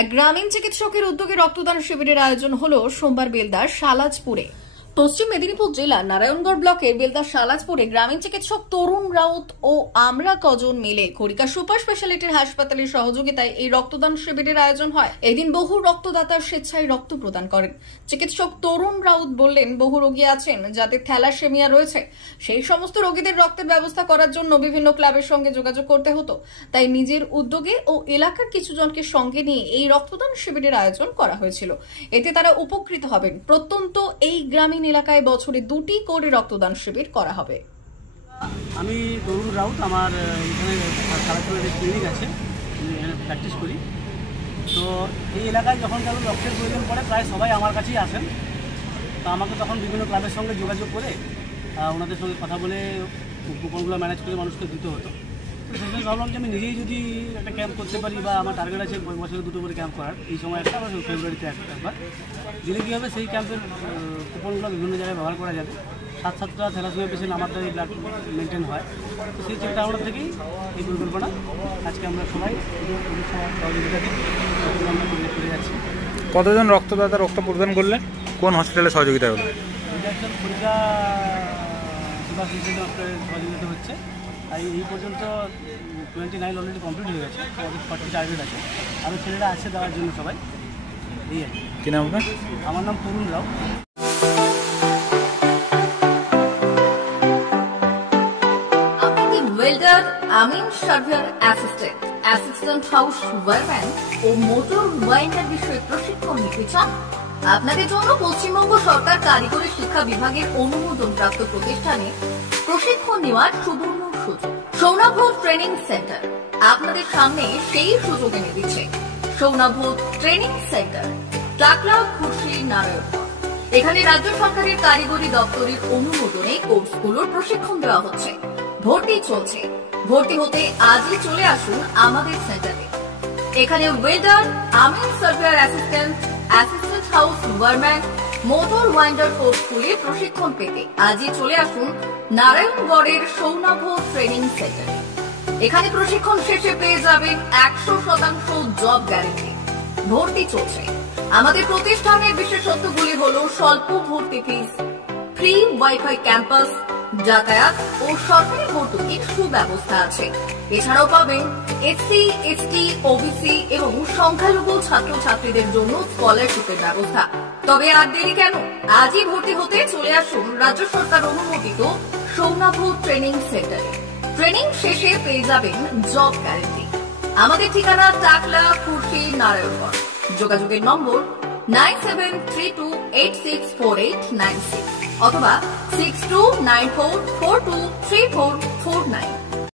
এক গ্রামীণ চিকিৎসকের উদ্যোগে রক্তদান শিবিরের আয়োজন হলো সোমবার বেলদার সালাজপুরে। পশ্চিম মেদিনীপুর জেলার নারায়ণগড় ব্লকের বেলদার সালাজপুরে গ্রামীণ চিকিৎসক তরুণ রাউত ও আমরা কজন মিলে খড়িকা সুপার স্পেশালিটির হাসপাতালের সহযোগিতায় এই রক্তদান শিবিরের আয়োজন হয়। এদিন বহু রক্তদাতা স্বেচ্ছায় রক্ত প্রদান করেন। চিকিৎসক তরুণ রাউত বললেন, বহু রোগী আছেন যাদের থ্যালাসেমিয়া রয়েছে, সেই সমস্ত রোগীদের রক্তের ব্যবস্থা করার জন্য বিভিন্ন ক্লাবের সঙ্গে যোগাযোগ করতে হতো। তাই নিজের উদ্যোগে ও এলাকার কিছু জনকে সঙ্গে নিয়ে এই রক্তদান শিবিরের আয়োজন করা হয়েছিল। এতে তারা উপকৃত হবেন। প্রত্যন্ত এই গ্রামীণ এলাকায় বছরে 2টি করে রক্তদান শিবির করা হবে। আমি তরুণ রাউত, আমার এখানে সারাপুরে ক্লিনিক আছে, প্র্যাকটিস করি। তো এই এলাকায় যখন কারো রক্তের প্রয়োজন পড়ে প্রায় সবাই আমার কাছেই আসেন। তো আমাকে তখন বিভিন্ন ক্লাবের সঙ্গে যোগাযোগ করে ওনাদের সঙ্গে কথা বলে কুপনগুলো ম্যানেজ করে মানুষকে দিতে হতো। তো সেই জন্য ভাবলাম যে আমি নিজেই যদি একটা ক্যাম্প করতে পারি, বা আমার টার্গেট আছে বছরে 2টো করে ক্যাম্প করার, এই সময় একটা আবার ফেব্রুয়ারিতে একবার দিলে কী হবে, সেই ক্যাম্পের কুপনগুলো বিভিন্ন জায়গায় ব্যবহার করা যাবে। 7-7টা থ্যালাসেমিয়া পেশেন্ট আমাদের এই ব্লাড মেনটেন হয়। তো সেই চিন্তা ভাবনা থেকেই এই পরিকল্পনা। আজকে আমরা সবাই সহযোগিতা করে যাচ্ছি। কতজন রক্তদাতা রক্ত প্রদান করলেন? কোন হসপিটালে সহযোগিতা হলো? খড়িকা সুপার স্পেশালিটি হসপিটালে সহযোগিতা হচ্ছে। তাই এই পর্যন্ত 29 অলরেডি কমপ্লিট হয়ে গেছে। 40 টার্গেট আছে, আরও ছেলেরা আছে দেওয়ার জন্য সবাই। এই আর কি নাম আপনার? আমার নাম তরুণ রাও। ওয়েল্ডার, আমিন surveyor assistant, assistant house wireman ও মোটর ওয়াইন্ডার বিষয়ে প্রশিক্ষণ নিতে চান? আপনাদের জন্য পশ্চিমবঙ্গ সরকার কারিগরি শিক্ষা বিভাগের অনুমোদনপ্রাপ্ত প্রতিষ্ঠানে প্রশিক্ষণ নেওয়ার সুবর্ণ সুযোগ। সৌনাভ ট্রেনিং সেন্টার আপনাদের সামনে সেই সুযোগ এনে দিচ্ছে। সৌনাভ ট্রেনিং সেন্টার, টাকলা, খুশি, নারায়ণগড়। এখানে রাজ্য সরকারের কারিগরি দপ্তরের অনুমোদনে কোর্সগুলোর প্রশিক্ষণ দেওয়া হচ্ছে। ভর্তি চলছে। ভর্তি হতে আজই চলে আসুন আমাদের সেন্টারে। এখানে ওয়েল্ডার, আমিন surveyor assistant, assistant house wireman, motor winder কোর্সগুলি প্রশিক্ষণ পেতে আজই চলে আসুন নারায়ণগড়ের সৌনাভ ট্রেনিং সেন্টারে। এখানে প্রশিক্ষণ শেষে পেয়ে যাবেন 100% জব গ্যারেন্টি। ভর্তি চলছে। আমাদের প্রতিষ্ঠানের বিশেষত্বগুলি হল স্বল্প ভর্তি ফিস, ফ্রি ওয়াইফাই ক্যাম্পাস, যাতায়াত ও সরকারি ভর্তুকির সুব্যবস্থা আছে। এছাড়াও পাবেন এসসি, এসটি, ওবিসি এবং সংখ্যালঘু ছাত্রছাত্রীদের জন্য স্কলারশিপের ব্যবস্থা। তবে আর দেরি কেন, আজই ভর্তি হতে চলে আসুন রাজ্য সরকার অনুমোদিত সৌনাভ ট্রেনিং সেন্টারে। ট্রেনিং শেষে পেয়ে যাবেন জব গ্যারেন্টি। আমাদের ঠিকানা টাকলা, খুশি, নারায়ণগড়। যোগাযোগের নম্বর 9732864896 অথবা 6294423449।